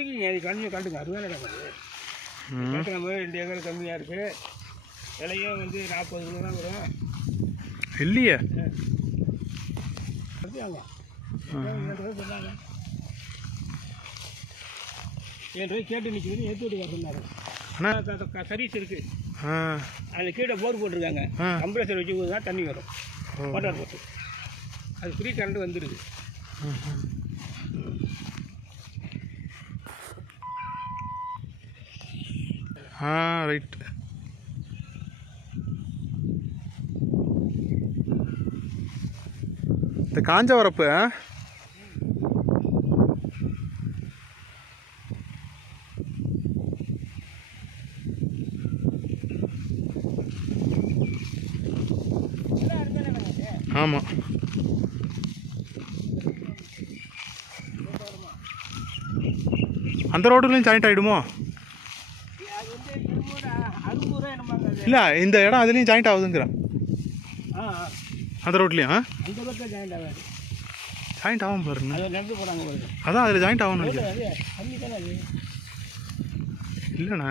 பிடிக்குங்க. அது கம்மியாக காட்டுங்க. அருமையான இடம் அது. கேட்குற மாதிரி 2 ஏக்கர் கம்மியாக இருக்குது. விலையும் வந்து 40 கிலோ தான் வரும். இல்லையே சொன்னாங்க 7 ரூபாய் கேட்டு நிற்கிதுன்னு ஏற்றி விட்டு வர சொன்னாங்க. ஆனால் சர்வீஸ் இருக்குது. அதில் கீழே போர் போட்டிருக்காங்க. கம்ப்ரஸர் வச்சு தான் தண்ணி வரும். மோட்டார் போட்டு அது ஃப்ரீ கரண்ட் வந்துடுது. ரைட். இந்த காஞ்ச வரப்பு ஆமாம். அந்த ரோடுலையும் ஜாயிண்ட் ஆகிடுமோ? இல்லை, இந்த இடம் அதுலேயும் ஜாயிண்ட் ஆகுதுங்கிறேன். அந்த ரோட்லேயும் ஜாயிண்ட் ஆகும் பாருங்க. அதான் அதில் ஜாயிண்ட் ஆகணும் இல்லைண்ணா.